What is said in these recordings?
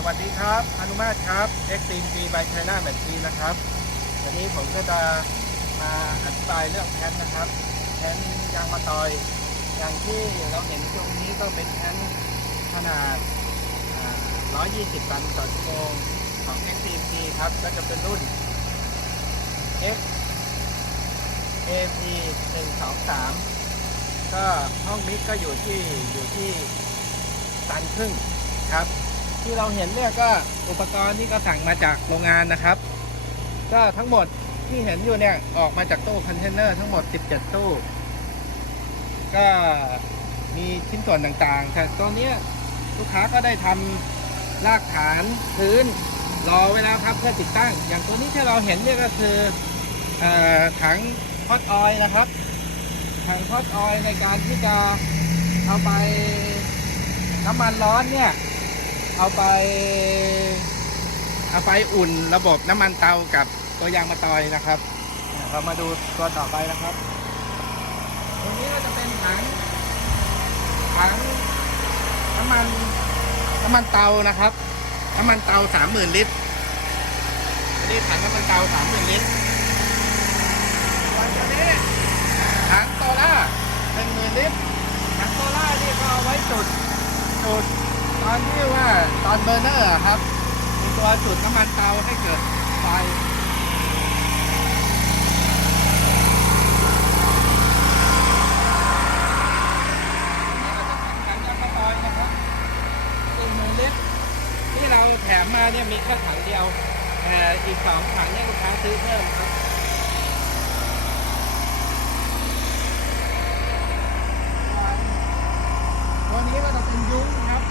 สวัสดีครับ อนุมาตครับ X t r e m G by China m a t c h นะครับ วันนี้ผมก็จะมาอธิบายเรื่องแพนนะครับ แพนยางมะตอย อย่างที่เราเห็นตรงนี้ก็เป็นแพนขนาด 120 ตันต่อชั่วโมงของ X t r e m G ครับ ก็จะเป็นรุ่น X AP 123 ก็ห้องมิกก็อยู่ที่อยู่ที่ตันครึ่งครับ ที่เราเห็นเนี่ยก็อุปกรณ์ที่ก็สั่งมาจากโรงงานนะครับ ก็ทั้งหมดที่เห็นอยู่เนี่ยออกมาจากตู้คอนเทนเนอร์ทั้งหมด 17 ตู้ ก็มีชิ้นส่วนต่างๆ แต่ตอนเนี้ยลูกค้าก็ได้ทำรากฐานพื้นรอไว้แล้วครับเพื่อติดตั้ง อย่างตัวนี้ที่เราเห็นเนี่ยก็คืออถังพอตออยนะครับถังพอตออยในการที่จะเอาไปน้ำมันร้อนเนี่ย เอาไป เอาไปอุ่นระบบน้ำมันเตากับตัวยางมะตอยนะครับเรามาดูตัวต่อไปนะครับตรงนี้ก็จะเป็นถังถังน้ำมันน้ำมันเตานะครับ น้ำมันเตาสามหมื่นลิตรนนี้ถังน้ำมันเตาสามหมื่นลิตรวนตัวนี้ถังโซล่าหนึ่งหมื่นลิตรถังโซล่านี่ก็เอาไว้จุดจุด อนที่ว่าตอนเบอร์เนอร์ครับ มีตัวจุดน้ำมันเตาให้เกิดไฟที่เราแถมมาเนี่ยมีแค่ถังเดียวแต่อีกสองถังเนี่ยลูกค้าซื้อเพิ่มครับ ตัวนี้ก็จะเป็นยุ้งครับ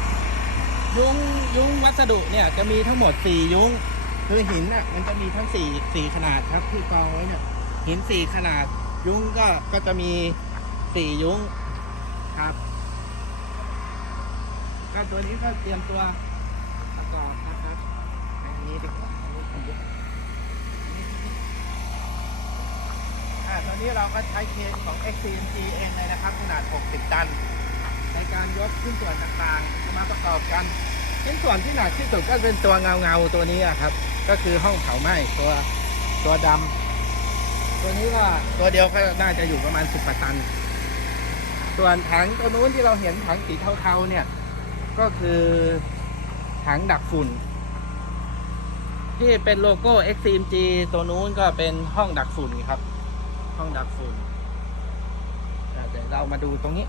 ยุ้งยุ้งวัสดุเนี่ยจะมีทั้งหมด 4 ยุ้ง คือหินอะมันจะมีทั้ง4 4ขนาดครับที่กองไว้เนี่ยหิน 4 ขนาด ยุ้งก็ก็จะมี 4 ยุ้งครับก็ตัวนี้ก็เตรียมตัวประกอบนะครับอันนี้ดีกว่าอันนี้อันนี้เราก็ใช้เคนของ XCMG เองเลยนะครับ ขนาด 60 ตัน ในการยกชิ้นส่วนต่างๆมาประกอบกันชิ้นส่วนที่หนักที่สุดก็เป็นตัวเงาเงาๆตัวนี้ครับ ก็คือห้องเผาไหม้ตัวตัวดำตัวนี้ก็ตัวเดียวก็น่าจะอยู่ประมาณ10ตัน ส่วนถังตัวนู้นที่เราเห็นถังสีเทาๆเนี่ย ก็คือถังดักฝุ่น ที่เป็นโลโก้ XCMG ตัวนู้นก็เป็นห้องดักฝุ่นครับ ห้องดักฝุ่นเดี๋ยวเรามาดูตรงนี้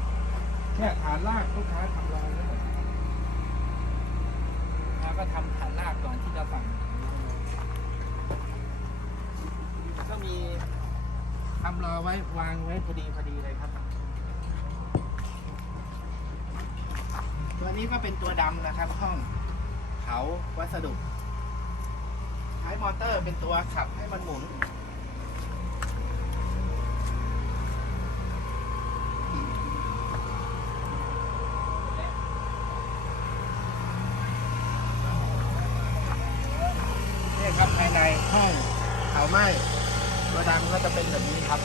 เนี่ยฐานรากลูกค้าทำรองไว้หมดนะครับแล้วก็ทำฐานรากก่อนที่จะสั่งก็มีทำรอไว้วางไว้พอดีพอดีเลยครับ ตัวนี้ก็เป็นตัวดำนะครับ ห้องเขาวัสดุ ใช้มอเตอร์เป็นตัวขับให้มันหมุนครับภายในห้องเผา ไหม้ตัวดำก็จะเป็นแบบนี้ครับ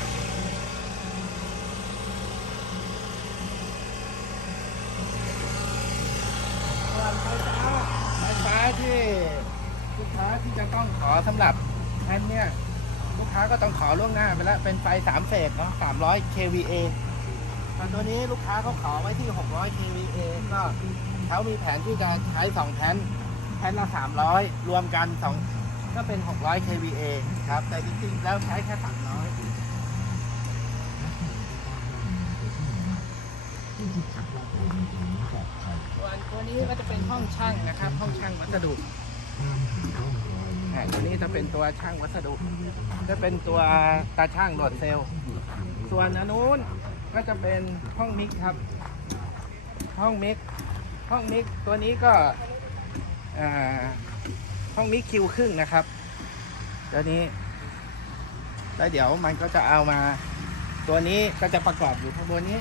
ไฟฟ้าไฟฟ้าที่ลูกค้าที่จะต้องขอสำหรับแอนเนี่ยลูกค้าก็ต้องขอล่วงหน้าไปแล้ว เป็นไฟสามเฟสเนาะ300 kVA ตอนตัวนี้ลูกค้าเขาขอไว้ที่ 600 kVA ก็เขามีแผนที่จะใช้ 2 แผ่นแผ่นละ 300 รวมกัน2 ก็เป็น 600 kVA ครับ แต่จริงๆ แล้วใช้แค่ 300ส่วนตัวนี้ก็จะเป็นห้องช่างนะครับ ห้องช่างวัสดุอ่าตัวนี้จะเป็นตัวช่างวัสดุ จะเป็นตัวตาช่างโหลดเซลล์ ส่วนอันนู้นก็จะเป็นห้องมิกครับ ห้องมิก ห้องมิกตัวนี้ก็อ่า ห้องมิกคิวครึ่งนะครับตัวนี้แล้วเดี๋ยวมันก็จะเอามา ตัวนี้ก็จะประกอบอยู่ข้างบนนี้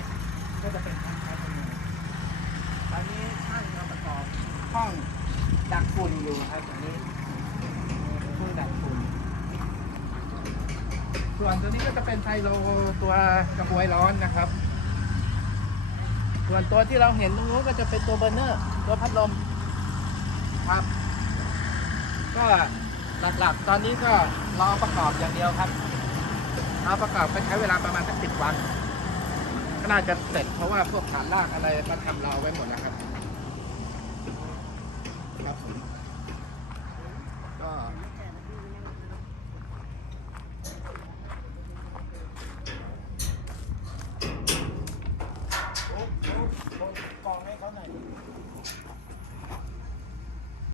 ก็จะเป็นห้องพักตรงนี้ตอนนี้ช่างเราประกอบห้องดักฝุ่นอยู่ครับตรงนี้ห้องดักฝุ่นส่วนตัวนี้ก็จะเป็นไซโลตัวกระบวยร้อนนะครับ ส่วนตัวที่เราเห็นตรงนู้นก็จะเป็นตัวเบอร์เนอร์ตัวพัดลมครับ ก็หลักๆ ตอนนี้ก็รอประกอบอย่างเดียวครับรอประกอบก็ใช้เวลาประมาณสักสิบวันก็น่าจะเสร็จเพราะว่าพวกฐานรากอะไรมาทำรอไว้หมดแล้วครับครับผม